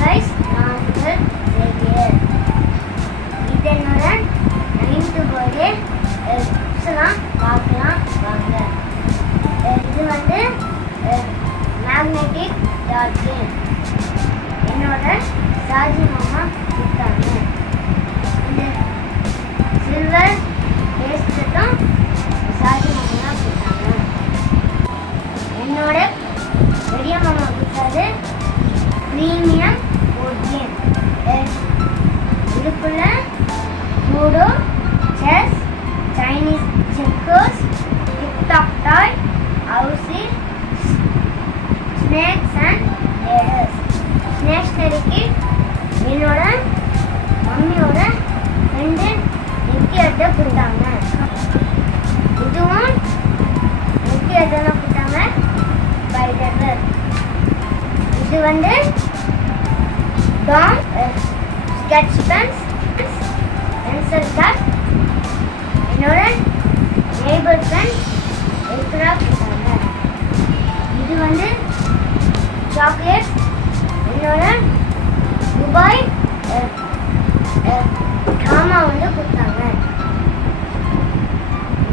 guys, நான் உங்கள் Xavier. இது என்னோட 9th birthday. எல்லாம் பார்க்கலாம் வாங்க. இது வந்து மேக்னெட்டிக் டாட்ஜின் என்னோட சாஜி மாமா கொடுத்தாங்க. இந்த சில்வர் பேஸ்ட்டும் சாஜி மாமா தான் கொடுத்தாங்க. என்னோட பெரிய மாமா கொடுத்தாரு ப்ரீமியம் போர்ட்கேம். இதுக்குள்ள ludo, chess, Chinese checkers, tic tac toe, housie, snakes and ladders. ஸ்னேஷ்னரிக்கு என்னோட மம்மியோட ஃப்ரெண்டு நெக்கி அட்டை கொடுத்தாங்க. இதுவும் நெக்கி அட்டைலாம் கொடுத்தாங்க ஸ்பைடர். இது வந்து Tom sketch Benz, pencil cut. என்னோட நெய்பர் ஃப்ரெண்ட் எக்ரா கொடுத்தாங்க. இது வந்து சாக்லேட். என்னோட துபாய் காமா வந்து கொடுத்தாங்க.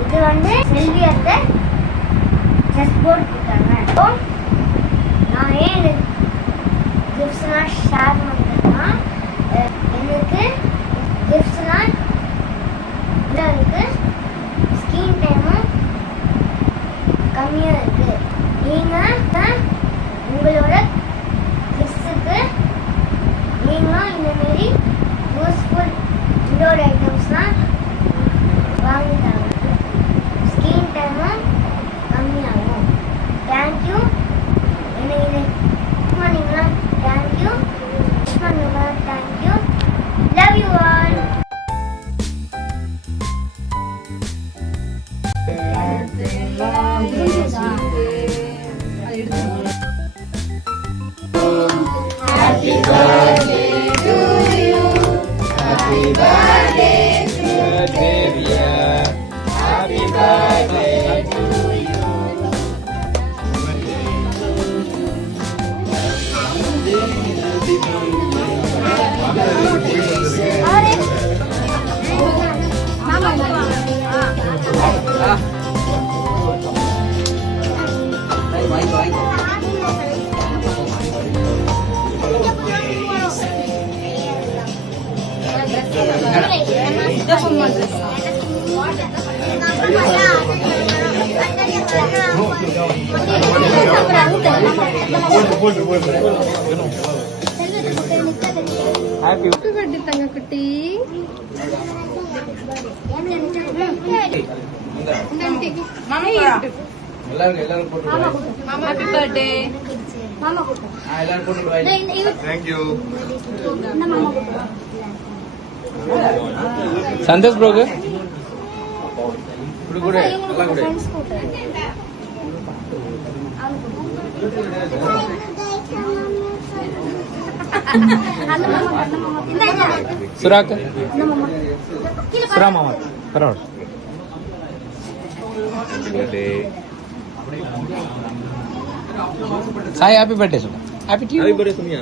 இது வந்து செல்வி அத்தை செஸ் போர்டு கொடுத்தாங்க. நான் ஏன் எனக்கு கிஃப்ட்ஸ்லாம் ஷேர் பண்ணுறேன்னா, எனக்கு கிஃப்ட்ஸ்லாம் இருக்கு, ஸ்க்ரீன் டைமும் கம்மியாக இருக்குது. நீங்கள் உங்களோட கிஃப்ட்ஸுக்கு நீங்களும் இந்தமாரி யூஸ்ஃபுல் இன்டோர் ஐட்டம்ஸ்லாம் வாங்கிட்டாங்க. ஸ்க்ரீன் டைமும் கம்மியாகும். தேங்க்யூ. என்னை இதை பண்ணீங்களா? தேங்க்யூ. விஷ் பண்ணுங்க. Thank you. Love you all. Happy birthday to you. Happy birthday to you. Happy birthday to you. Happy birthday தங்க குட்டி. மாமா எல்லாரும் போட்டு மாமா ஹேப்பி பர்த்டே. மாமா போட்டு எல்லாரும் போட்டு. Thank you. சந்தோஷ் ப்ரோக்கு குடு குடு எல்லாம் குடு. சுராக்கு சுரா மாமா பரவாயில்ல. சாய் ஹாப்பி பர்த்டே சொல்லு. Happy to you. Happy birthday Sumiya.